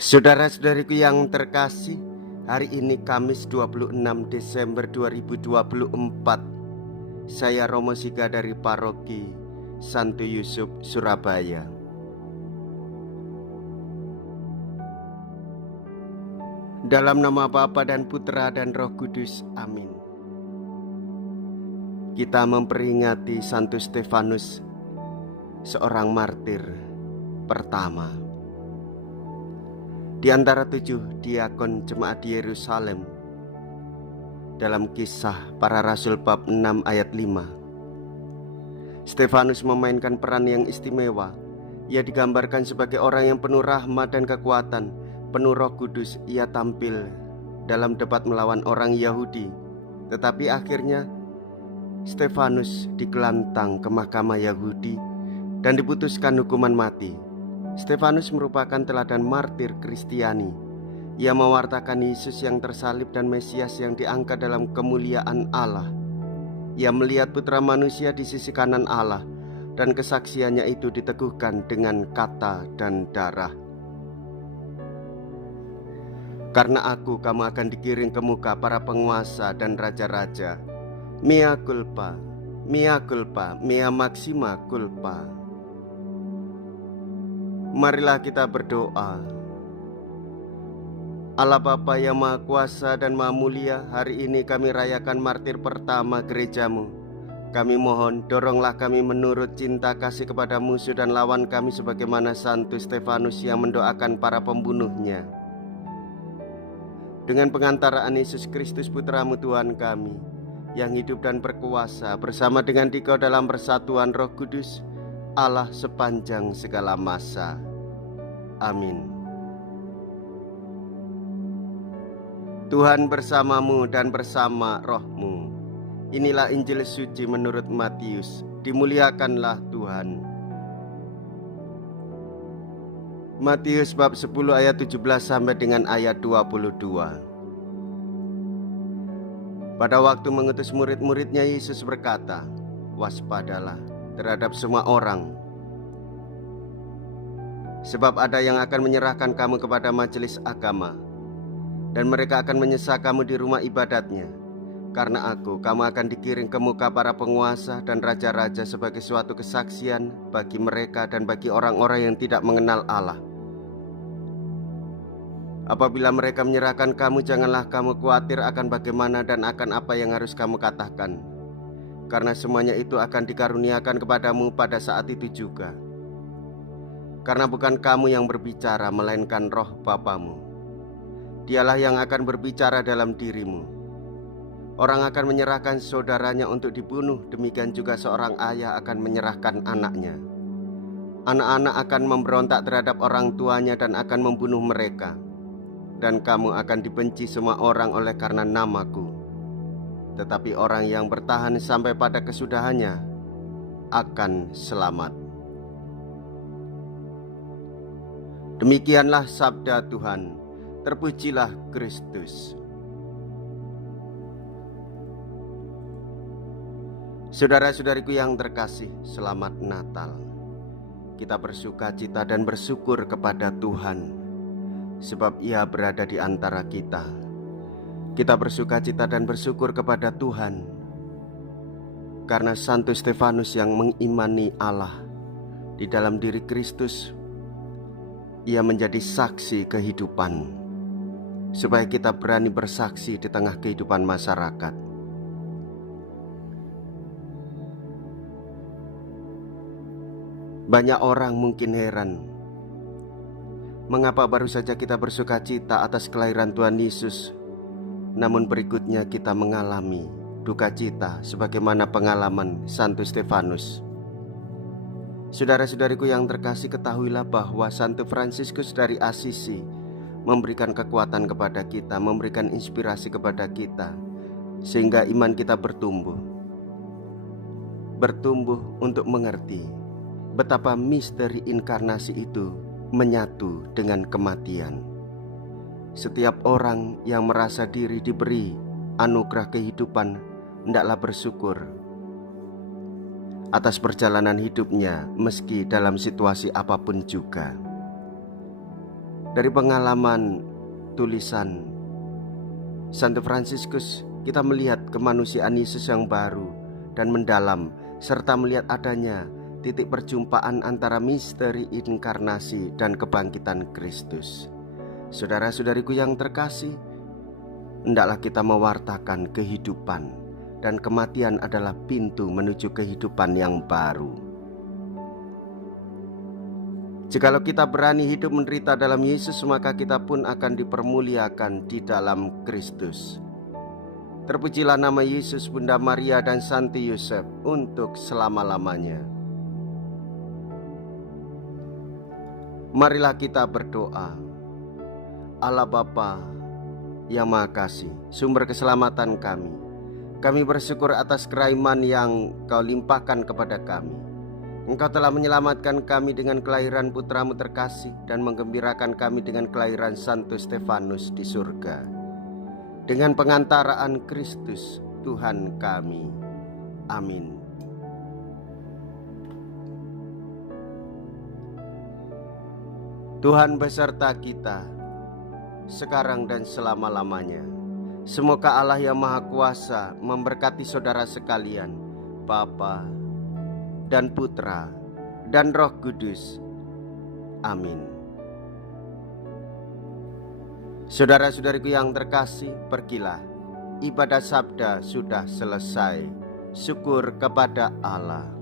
Saudara-saudariku yang terkasih, hari ini Kamis 26 Desember 2024. Saya Romo Siga dari Paroki Santo Yusuf, Surabaya. Dalam nama Bapa dan Putra dan Roh Kudus, amin. Kita memperingati Santo Stefanus, seorang martir pertama di antara 7 diakon jemaat di Yerusalem. Dalam Kisah Para Rasul bab 6 ayat 5, Stefanus memainkan peran yang istimewa. Ia digambarkan sebagai orang yang penuh rahmat dan kekuatan, penuh Roh Kudus. Ia tampil dalam debat melawan orang Yahudi, tetapi akhirnya Stefanus digelantang ke mahkamah Yahudi dan diputuskan hukuman mati. Stefanus merupakan teladan martir Kristiani. Ia mewartakan Yesus yang tersalib dan Mesias yang diangkat dalam kemuliaan Allah. Ia melihat putra manusia di sisi kanan Allah, dan kesaksiannya itu diteguhkan dengan kata dan darah. Karena aku, kamu akan dikirim ke muka para penguasa dan raja-raja. Mea culpa, mea culpa, mea maxima culpa. Marilah kita berdoa. Allah Bapa yang Maha Kuasa dan Maha Mulia, hari ini kami rayakan martir pertama gerejamu. Kami mohon, doronglah kami menurut cinta kasih kepada musuh dan lawan kami sebagaimana Santo Stefanus yang mendoakan para pembunuhnya. Dengan pengantaraan Yesus Kristus Putramu Tuhan kami, yang hidup dan berkuasa bersama dengan Dikau dalam persatuan Roh Kudus, Allah sepanjang segala masa. Amin. Tuhan bersamamu dan bersama rohmu. Inilah Injil suci menurut Matius. Dimuliakanlah Tuhan. Matius bab 10 ayat 17 sampai dengan ayat 22. Pada waktu mengutus murid-muridnya, Yesus berkata, "Waspadalah terhadap semua orang, sebab ada yang akan menyerahkan kamu kepada majelis agama, dan mereka akan menyesah kamu di rumah ibadatnya. Karena aku, kamu akan dikirim ke muka para penguasa dan raja-raja sebagai suatu kesaksian bagi mereka dan bagi orang-orang yang tidak mengenal Allah. Apabila mereka menyerahkan kamu, janganlah kamu khawatir akan bagaimana dan akan apa yang harus kamu katakan, karena semuanya itu akan dikaruniakan kepadamu pada saat itu juga. Karena bukan kamu yang berbicara, melainkan Roh Bapamu. Dialah yang akan berbicara dalam dirimu. Orang akan menyerahkan saudaranya untuk dibunuh, demikian juga seorang ayah akan menyerahkan anaknya. Anak-anak akan memberontak terhadap orang tuanya dan akan membunuh mereka. Dan kamu akan dibenci semua orang oleh karena namaku. Tetapi orang yang bertahan sampai pada kesudahannya akan selamat." Demikianlah sabda Tuhan. Terpujilah Kristus. Saudara-saudariku yang terkasih, selamat Natal. Kita bersuka cita dan bersyukur kepada Tuhan, sebab Ia berada di antara kita. Kita bersuka cita dan bersyukur kepada Tuhan karena Santo Stefanus yang mengimani Allah. Di dalam diri Kristus, Ia menjadi saksi kehidupan, supaya kita berani bersaksi di tengah kehidupan masyarakat. Banyak orang mungkin heran, mengapa baru saja kita bersuka cita atas kelahiran Tuhan Yesus, namun berikutnya kita mengalami duka cita sebagaimana pengalaman Santo Stefanus. Saudara-saudariku yang terkasih, ketahuilah bahwa Santo Fransiskus dari Assisi memberikan kekuatan kepada kita, memberikan inspirasi kepada kita, sehingga iman kita bertumbuh untuk mengerti betapa misteri inkarnasi itu menyatu dengan kematian. Setiap orang yang merasa diri diberi anugerah kehidupan hendaklah bersyukur atas perjalanan hidupnya meski dalam situasi apapun juga. Dari pengalaman tulisan Santo Fransiskus, kita melihat kemanusiaan Yesus yang baru dan mendalam, serta melihat adanya titik perjumpaan antara misteri inkarnasi dan kebangkitan Kristus. Saudara-saudariku yang terkasih, hendaklah kita mewartakan kehidupan, dan kematian adalah pintu menuju kehidupan yang baru. Jikalau kita berani hidup menderita dalam Yesus, maka kita pun akan dipermuliakan di dalam Kristus. Terpujilah nama Yesus, Bunda Maria dan Santi Yosef untuk selama-lamanya. Marilah kita berdoa. Allah Bapa yang Maha Kasih, sumber keselamatan kami, kami bersyukur atas keraiman yang Kau limpahkan kepada kami. Engkau telah menyelamatkan kami dengan kelahiran putramu terkasih dan menggembirakan kami dengan kelahiran Santo Stefanus di surga. Dengan pengantaraan Kristus Tuhan kami. Amin. Tuhan beserta kita, sekarang dan selama-lamanya. Semoga Allah yang Maha Kuasa memberkati saudara sekalian, Bapa dan Putra dan Roh Kudus. Amin. Saudara-saudariku yang terkasih, pergilah. Ibadah sabda sudah selesai. Syukur kepada Allah.